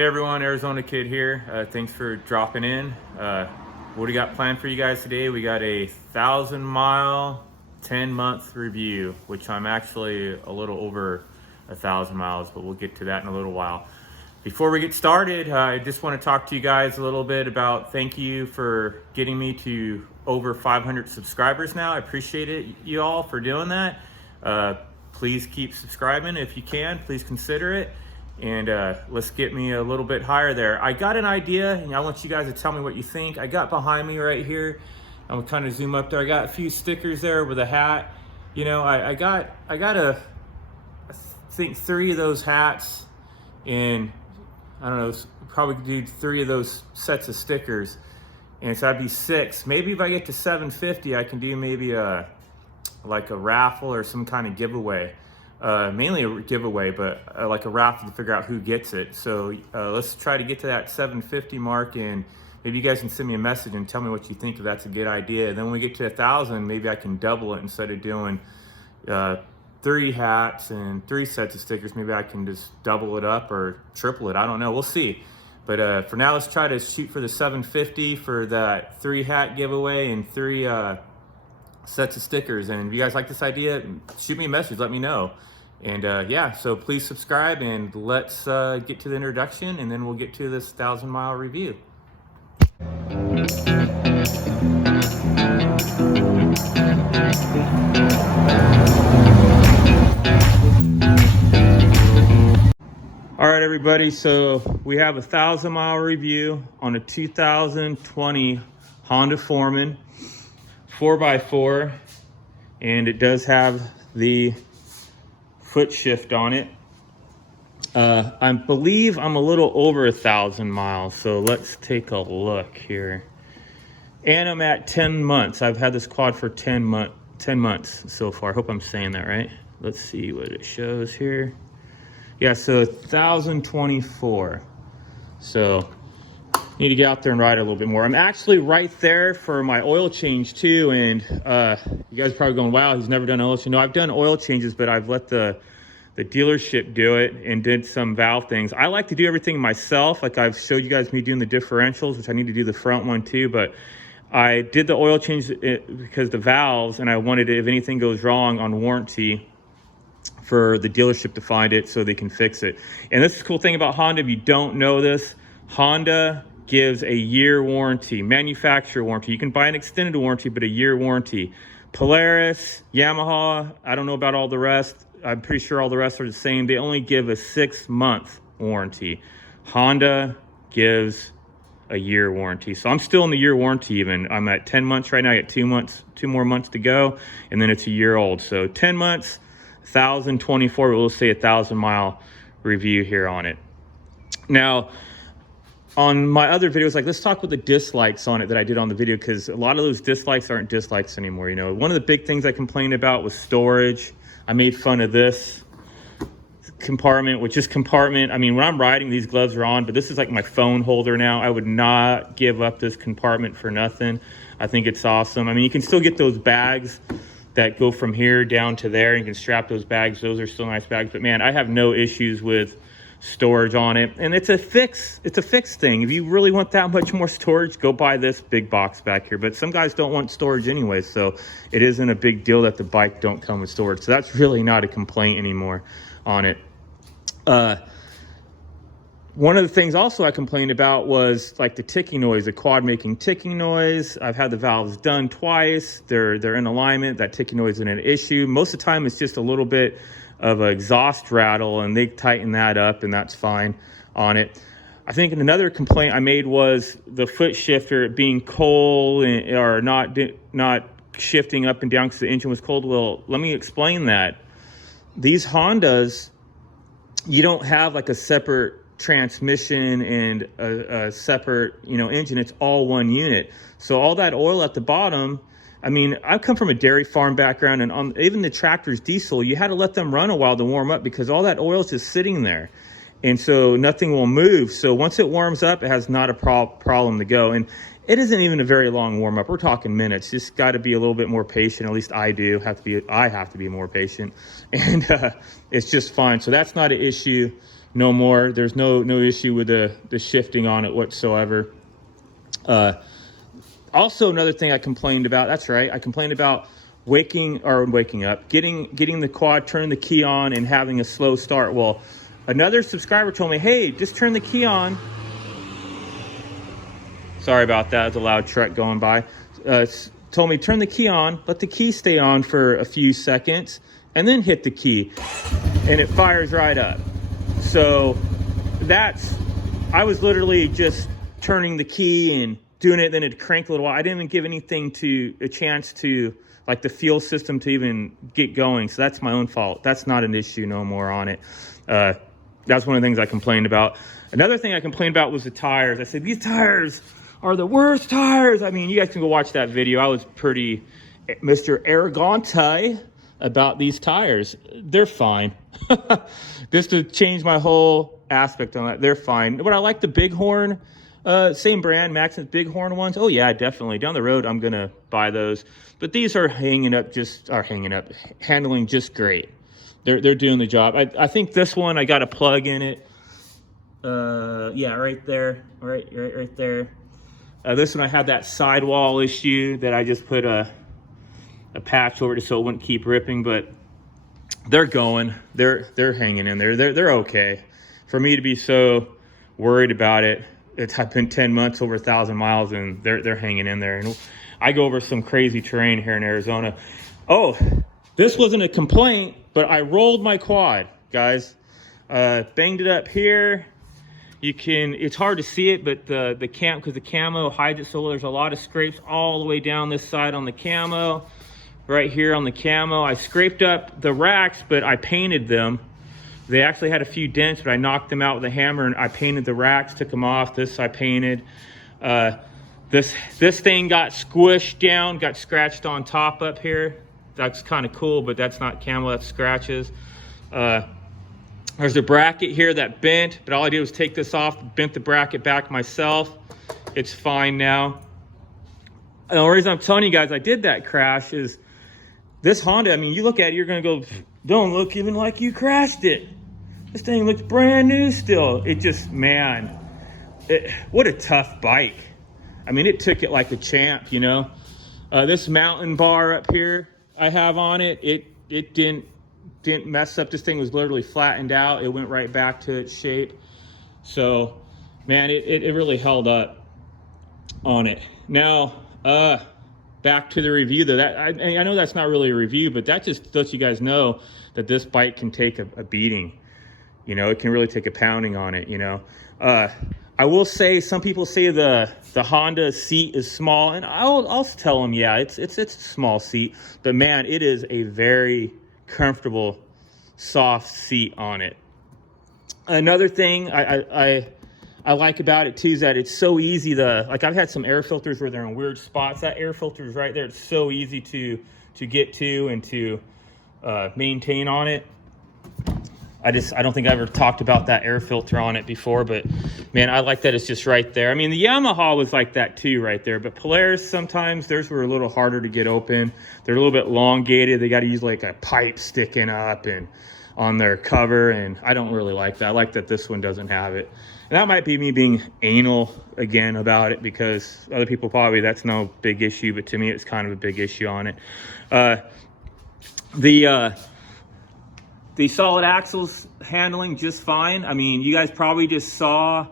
Hey everyone, Arizona Kid here. Thanks for dropping in. What do we got planned for you guys today? We got a 1,000-mile, 10-month review, which I'm actually a little over 1,000 miles, but we'll get to that in a little while. Before we get started, I just want to talk to you guys a little bit about thank you for getting me to over 500 subscribers now. I appreciate it, you all, for doing that. Please keep subscribing if you can. Please consider it. And let's get me a little bit higher there. I got an idea, and I want you guys to tell me what you think. I got behind me right here. I'm gonna kind of zoom up there. I got a few stickers there with a hat. You know, I got I think 3 of those hats, and I don't know, probably do 3 of those sets of stickers, and so that'd be 6. Maybe if I get to 750, I can do maybe like a raffle or some kind of giveaway. Mainly a giveaway, but like a raffle to figure out who gets it. So let's try to get to that 750 mark, and maybe you guys can send me a message and tell me what you think, if that's a good idea. And then when we get to 1,000, maybe I can double it. Instead of doing 3 hats and 3 sets of stickers, maybe I can just double it up or triple it. I don't know, we'll see. But for now, let's try to shoot for the 750 for that 3 hat giveaway and 3 sets of stickers. And if you guys like this idea, shoot me a message, let me know. And yeah, so please subscribe, and let's get to the introduction, and then we'll get to this 1,000-mile review. All right, everybody, so we have a 1,000-mile review on a 2020 Honda Foreman 4x4, and it does have the foot shift on it. I believe I'm a little over 1,000 miles, so let's take a look here. And I'm at 10 months. I've had this quad for 10 months so far. I hope I'm saying that right. Let's see what it shows here. Yeah, so 1,024. So need to get out there and ride a little bit more. I'm actually right there for my oil change too, and you guys are probably going, wow, he's never done oil change. No, I've done oil changes, but I've let the dealership do it and did some valve things. I like to do everything myself. Like I've showed you guys me doing the differentials, which I need to do the front one too, but I did the oil change because the valves, and I wanted it, if anything goes wrong on warranty, for the dealership to find it so they can fix it. And this is the cool thing about Honda. If you don't know this, Honda gives a year warranty, manufacturer warranty. You can buy an extended warranty, but a year warranty. Polaris, Yamaha, I don't know about all the rest. I'm pretty sure all the rest are the same. They only give a 6-month warranty. Honda gives a year warranty. So I'm still in the year warranty even. I'm at 10 months right now. I got 2 more months to go, and then it's a year old. So 10 months, 1,024, we'll say 1,000-mile review here on it. Now, on my other videos, like let's talk about the dislikes on it that I did on the video, because a lot of those dislikes aren't dislikes anymore. You know, one of the big things I complained about was storage. I made fun of this compartment, which is compartment. I mean, when I'm riding, these gloves are on, but this is like my phone holder now. I would not give up this compartment for nothing. I think it's awesome. I mean, you can still get those bags that go from here down to there. You can strap those bags. Those are still nice bags, but man, I have no issues with storage on it. And it's a fixed thing. If you really want that much more storage, go buy this big box back here. But some guys don't want storage anyway, so it isn't a big deal that the bike don't come with storage. So that's really not a complaint anymore on it. One of the things also I complained about was like the ticking noise, the quad making ticking noise. I've had the valves done twice. They're in alignment. That ticking noise isn't an issue. Most of the time it's just a little bit of an exhaust rattle, and they tighten that up, and that's fine on it. I think another complaint I made was the foot shifter being cold or not shifting up and down because the engine was cold. Well, let me explain that. These Hondas, you don't have like a separate transmission and a separate, you know, engine. It's all one unit. So all that oil at the bottom, I mean, I come from a dairy farm background, and on even the tractor's diesel, you had to let them run a while to warm up because all that oil is just sitting there. And so nothing will move. So once it warms up, it has not a problem to go. And it isn't even a very long warm up. We're talking minutes. Just got to be a little bit more patient. At least I do have to be. I have to be more patient, and it's just fine. So that's not an issue no more. There's no issue with the shifting on it whatsoever. Also, another thing I complained about, that's right, I complained about waking up, getting the quad, turn the key on and having a slow start. Well, another subscriber told me, hey, just turn the key on. Sorry about that, it's a loud truck going by. Told me, turn the key on, let the key stay on for a few seconds, and then hit the key, and it fires right up. So I was literally just turning the key and doing it, then it'd crank a little while. I didn't even give anything a chance to, like the fuel system to even get going. So that's my own fault. That's not an issue no more on it. That's one of the things I complained about. Another thing I complained about was the tires. I said, these tires are the worst tires. I mean, you guys can go watch that video. I was pretty Mr. Arrogante about these tires. They're fine. Just to change my whole aspect on that, they're fine. But I like the Bighorn, same brand, Maxxis Bighorn ones. Oh yeah, definitely. Down the road, I'm gonna buy those. But these are handling just great. They're doing the job. I think this one, I got a plug in it. Yeah, right there, right there. This one, I had that sidewall issue that I just put a patch over it so it wouldn't keep ripping, but they're going. They're hanging in there. They're okay. For me to be so worried about it, it's been 10 months, over 1,000 miles, and they're hanging in there. And I go over some crazy terrain here in Arizona. Oh, this wasn't a complaint, but I rolled my quad, guys. Banged it up here. It's hard to see it, but because the camo hides it so well, there's a lot of scrapes all the way down this side on the camo. Right here on the camo, I scraped up the racks, but I painted them. They actually had a few dents, but I knocked them out with a hammer and I painted the racks, took them off. This I painted. This thing got squished down, got scratched on top up here. That's kind of cool, but that's not camo, that's scratches. There's a bracket here that bent, but all I did was take this off, bent the bracket back myself. It's fine now. And the reason I'm telling you guys I did that crash is this Honda, I mean, you look at it, you're gonna go, don't look even like you crashed it. This thing looks brand new still. It just, man, what a tough bike. I mean, it took it like a champ, you know? This mountain bar up here I have on it, it didn't mess up. This thing was literally flattened out. It went right back to its shape. So, man, it really held up on it. Now, back to the review though. I know that's not really a review, but that just lets you guys know that this bike can take a beating. You know, it can really take a pounding on it, you know. I will say, some people say the Honda seat is small, and I'll tell them, yeah, it's a small seat, but man, it is a very comfortable, soft seat on it. Another thing I like about it too is that it's so easy like I've had some air filters where they're in weird spots. That air filter is right there. It's so easy to get to and to maintain on it. I don't think I ever talked about that air filter on it before, but man, I like that it's just right there. I mean, the Yamaha was like that too right there, but Polaris, sometimes theirs were a little harder to get open. They're a little bit elongated. They got to use like a pipe sticking up and on their cover, and I don't really like that. I like that this one doesn't have it. And that might be me being anal again about it, because other people probably that's no big issue, but to me it's kind of a big issue on it. The solid axles handling just fine. I mean, you guys probably just saw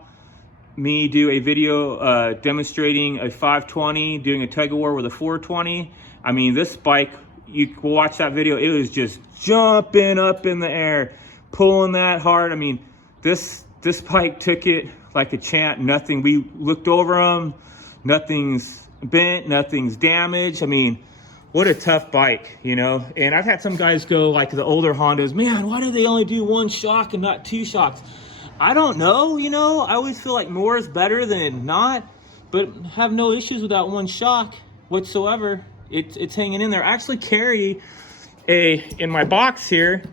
me do a video demonstrating a 520 doing a tug of war with a 420. I mean, this bike, you watch that video, it was just jumping up in the air, pulling that hard. I mean, this bike took it like a champ. Nothing, we looked over them, nothing's bent, nothing's damaged. I mean, what a tough bike, you know? And I've had some guys go, like the older Hondas, man, why do they only do one shock and not two shocks? I don't know, you know? I always feel like more is better than not, but have no issues with that one shock whatsoever. It's hanging in there. I actually carry in my box here,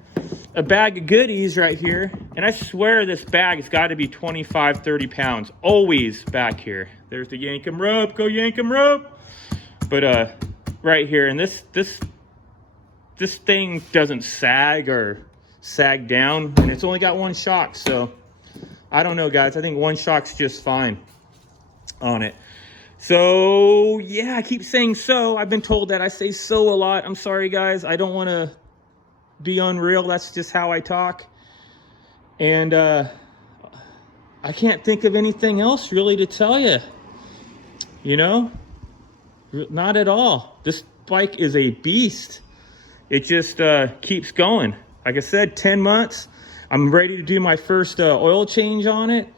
a bag of goodies right here. And I swear this bag has got to be 25, 30 pounds, always back here. There's the yank 'em rope, go yank 'em rope. But, right here, and this thing doesn't sag or sagged down, and it's only got one shock. So I don't know, guys. I think one shock's just fine on it. So yeah, I keep saying so. I've been told that I say so a lot. I'm sorry, guys. I don't want to be unreal. That's just how I talk. And I can't think of anything else really to tell you. You know, not at all. This bike is a beast. It just keeps going. Like I said, 10 months. I'm ready to do my first oil change on it.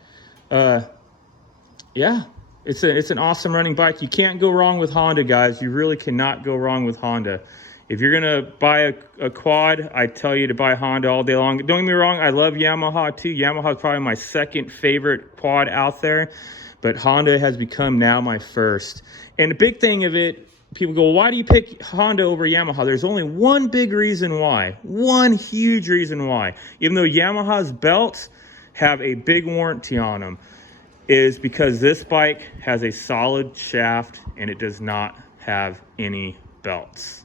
Yeah, it's an awesome running bike. You can't go wrong with Honda, guys. You really cannot go wrong with Honda. If you're gonna buy a quad, I tell you to buy Honda all day long. Don't get me wrong, I love Yamaha too. Yamaha is probably my second favorite quad out there, but Honda has become now my first. And the big thing of it, people go, well, why do you pick Honda over Yamaha? There's only one big reason why, one huge reason why. Even though Yamaha's belts have a big warranty on them, is because this bike has a solid shaft and it does not have any belts.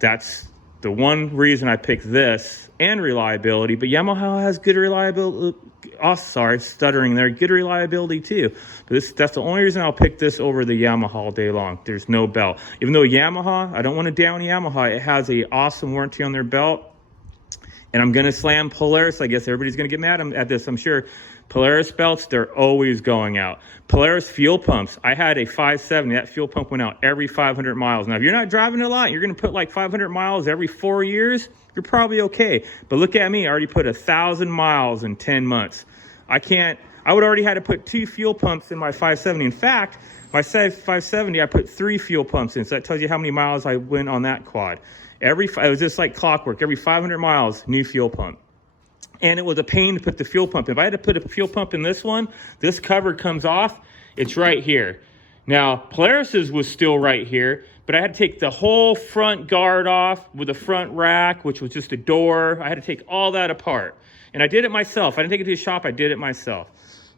That's the one reason I picked this, and reliability. But Yamaha has good reliability. Oh, sorry, stuttering there. Good reliability too. But that's the only reason I'll pick this over the Yamaha all day long. There's no belt. Even though Yamaha, I don't want to down Yamaha. It has a awesome warranty on their belt. And I'm going to slam Polaris. I guess everybody's going to get mad at this, I'm sure. Polaris belts, they're always going out. Polaris fuel pumps, I had a 570. That fuel pump went out every 500 miles. Now, if you're not driving a lot, you're going to put like 500 miles every 4 years, you're probably okay. But look at me, I already put 1,000 miles in 10 months. I would already had to put 2 fuel pumps in my 570. In fact, my 570, I put 3 fuel pumps in. So that tells you how many miles I went on that quad. It was just like clockwork. Every 500 miles, new fuel pump. And it was a pain to put the fuel pump in. If I had to put a fuel pump in this one, this cover comes off. It's right here. Now, Polaris's was still right here, but I had to take the whole front guard off with the front rack, which was just a door. I had to take all that apart. And I did it myself. I didn't take it to the shop. I did it myself.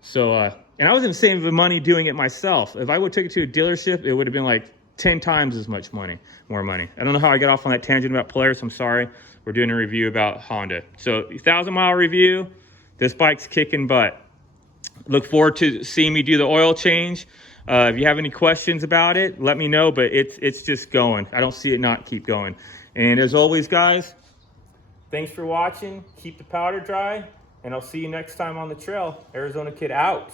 So, and I wasn't saving money doing it myself. If I would take it to a dealership, it would have been like 10 times as much money, more money. I don't know how I got off on that tangent about Polaris. I'm sorry. We're doing a review about Honda. So 1,000-mile review. This bike's kicking butt. Look forward to seeing me do the oil change. If you have any questions about it, let me know, but it's just going. I don't see it not keep going. And as always, guys, thanks for watching. Keep the powder dry, and I'll see you next time on the trail. Arizona Kid out.